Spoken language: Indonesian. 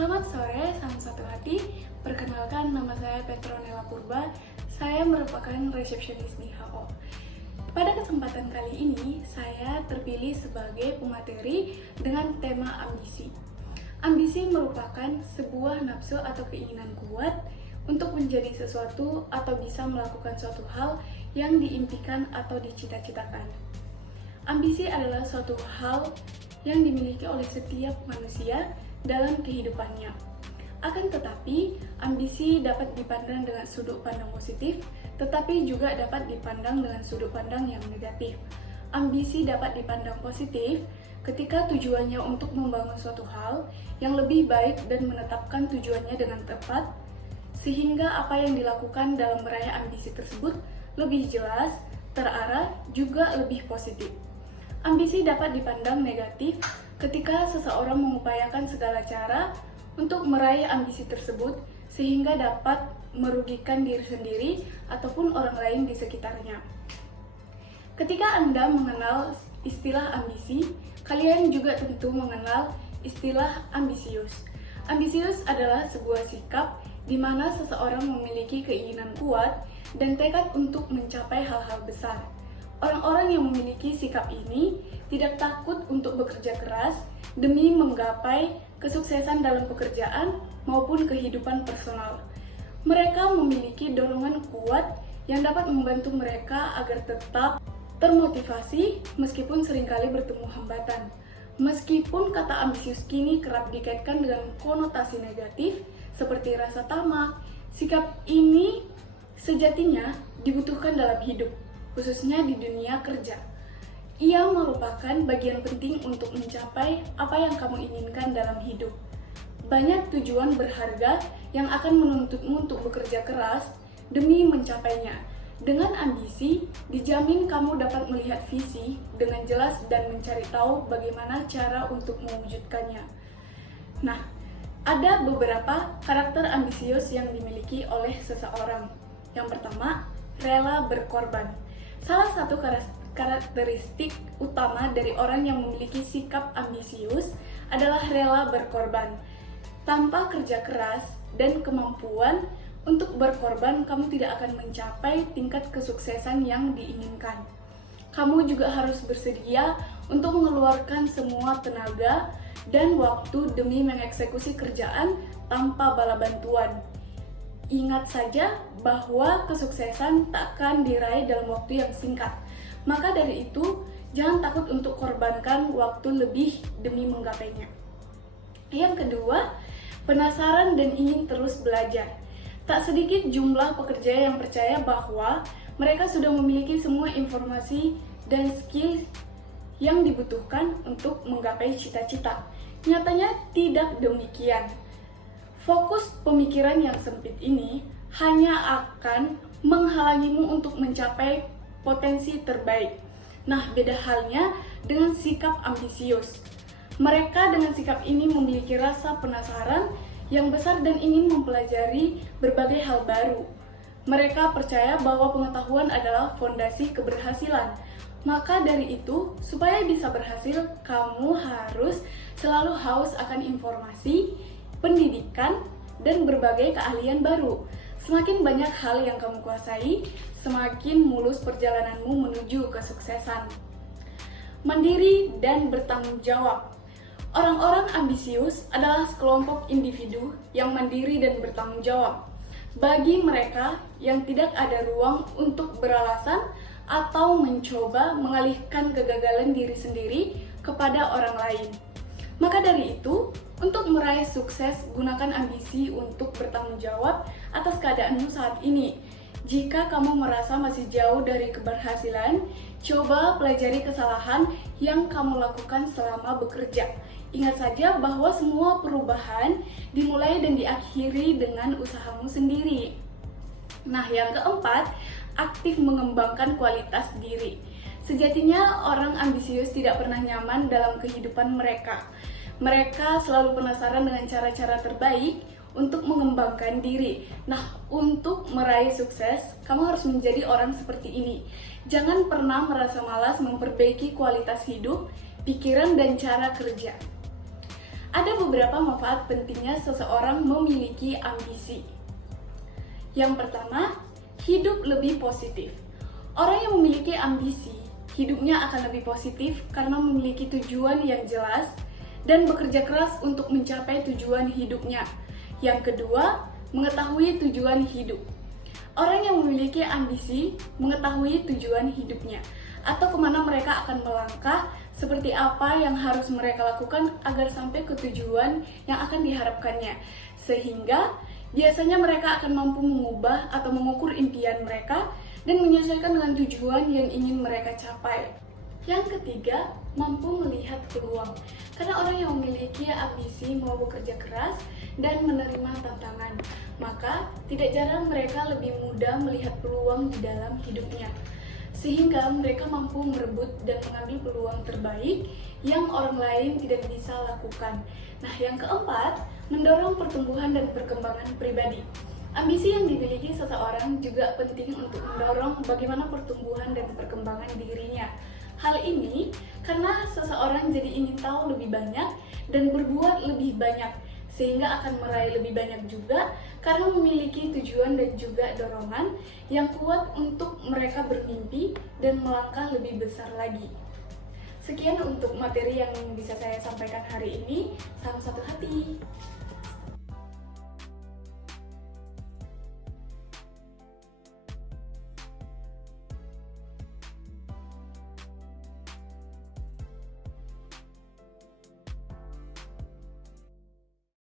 Selamat sore, salam satu hati. Perkenalkan, nama saya Petronella Purba. Saya merupakan resepsionis di HO. Pada kesempatan kali ini, saya terpilih sebagai pemateri dengan tema ambisi. Ambisi merupakan sebuah nafsu atau keinginan kuat untuk menjadi sesuatu atau bisa melakukan suatu hal yang diimpikan atau dicita-citakan. Ambisi adalah suatu hal yang dimiliki oleh setiap manusia dalam kehidupannya. Akan tetapi, ambisi dapat dipandang dengan sudut pandang positif, tetapi juga dapat dipandang dengan sudut pandang yang negatif. Ambisi dapat dipandang positif ketika tujuannya untuk membangun suatu hal yang lebih baik dan menetapkan tujuannya dengan tepat, sehingga apa yang dilakukan dalam meraih ambisi tersebut lebih jelas, terarah, juga lebih positif. Ambisi dapat dipandang negatif ketika seseorang mengupayakan segala cara untuk meraih ambisi tersebut sehingga dapat merugikan diri sendiri ataupun orang lain di sekitarnya. Ketika Anda mengenal istilah ambisi, kalian juga tentu mengenal istilah ambisius. Ambisius adalah sebuah sikap di mana seseorang memiliki keinginan kuat dan tekad untuk mencapai hal-hal besar. Orang-orang yang memiliki sikap ini tidak takut untuk bekerja keras demi menggapai kesuksesan dalam pekerjaan maupun kehidupan personal. Mereka memiliki dorongan kuat yang dapat membantu mereka agar tetap termotivasi meskipun seringkali bertemu hambatan. Meskipun kata ambisius kini kerap dikaitkan dengan konotasi negatif seperti rasa tamak, sikap ini sejatinya dibutuhkan dalam hidup, khususnya di dunia kerja. Ia merupakan bagian penting untuk mencapai apa yang kamu inginkan dalam hidup. Banyak tujuan berharga yang akan menuntutmu untuk bekerja keras demi mencapainya. Dengan ambisi, dijamin kamu dapat melihat visi dengan jelas dan mencari tahu bagaimana cara untuk mewujudkannya. Nah, ada beberapa karakter ambisius yang dimiliki oleh seseorang. Yang pertama, rela berkorban. Salah satu karakteristik utama dari orang yang memiliki sikap ambisius adalah rela berkorban. Tanpa kerja keras dan kemampuan untuk berkorban, kamu tidak akan mencapai tingkat kesuksesan yang diinginkan. Kamu juga harus bersedia untuk mengeluarkan semua tenaga dan waktu demi mengeksekusi kerjaan tanpa bala bantuan. Ingat saja bahwa kesuksesan takkan diraih dalam waktu yang singkat. Maka dari itu, jangan takut untuk korbankan waktu lebih demi menggapainya. Yang kedua, penasaran dan ingin terus belajar. Tak sedikit jumlah pekerja yang percaya bahwa mereka sudah memiliki semua informasi dan skill yang dibutuhkan untuk menggapai cita-cita. Nyatanya tidak demikian. Fokus pemikiran yang sempit ini hanya akan menghalangimu untuk mencapai potensi terbaik. Nah, beda halnya dengan sikap ambisius. Mereka dengan sikap ini memiliki rasa penasaran yang besar dan ingin mempelajari berbagai hal baru. Mereka percaya bahwa pengetahuan adalah fondasi keberhasilan. Maka dari itu, supaya bisa berhasil, kamu harus selalu haus akan informasi, pendidikan, dan berbagai keahlian baru. Semakin banyak hal yang kamu kuasai, semakin mulus perjalananmu menuju kesuksesan. Mandiri dan bertanggung jawab. Orang-orang ambisius adalah sekelompok individu yang mandiri dan bertanggung jawab. Bagi mereka yang tidak ada ruang untuk beralasan atau mencoba mengalihkan kegagalan diri sendiri kepada orang lain. Maka dari itu, untuk meraih sukses, gunakan ambisi untuk bertanggung jawab atas keadaanmu saat ini. Jika kamu merasa masih jauh dari keberhasilan, coba pelajari kesalahan yang kamu lakukan selama bekerja. Ingat saja bahwa semua perubahan dimulai dan diakhiri dengan usahamu sendiri. Nah, yang keempat, aktif mengembangkan kualitas diri. Sejatinya orang ambisius tidak pernah nyaman dalam kehidupan mereka. Mereka selalu penasaran dengan cara-cara terbaik untuk mengembangkan diri. Nah, untuk meraih sukses, kamu harus menjadi orang seperti ini. Jangan pernah merasa malas memperbaiki kualitas hidup, pikiran, dan cara kerja. Ada beberapa manfaat pentingnya seseorang memiliki ambisi. Yang pertama, hidup lebih positif. Orang yang memiliki ambisi, hidupnya akan lebih positif karena memiliki tujuan yang jelas dan bekerja keras untuk mencapai tujuan hidupnya. Yang kedua, mengetahui tujuan hidup. Orang yang memiliki ambisi mengetahui tujuan hidupnya atau kemana mereka akan melangkah, seperti apa yang harus mereka lakukan agar sampai ke tujuan yang akan diharapkannya. Sehingga biasanya mereka akan mampu mengubah atau mengukur impian mereka dan menyesuaikan dengan tujuan yang ingin mereka capai. Yang ketiga, mampu melihat peluang. Karena orang yang memiliki ambisi mau bekerja keras dan menerima tantangan, maka tidak jarang mereka lebih mudah melihat peluang di dalam hidupnya. Sehingga mereka mampu merebut dan mengambil peluang terbaik yang orang lain tidak bisa lakukan. Nah, yang keempat, mendorong pertumbuhan dan perkembangan pribadi. Ambisi yang dimiliki seseorang juga penting untuk mendorong bagaimana pertumbuhan dan perkembangan dirinya. Hal ini karena seseorang jadi ingin tahu lebih banyak dan berbuat lebih banyak, sehingga akan meraih lebih banyak juga karena memiliki tujuan dan juga dorongan yang kuat untuk mereka bermimpi dan melangkah lebih besar lagi. Sekian untuk materi yang bisa saya sampaikan hari ini. Salam satu hati.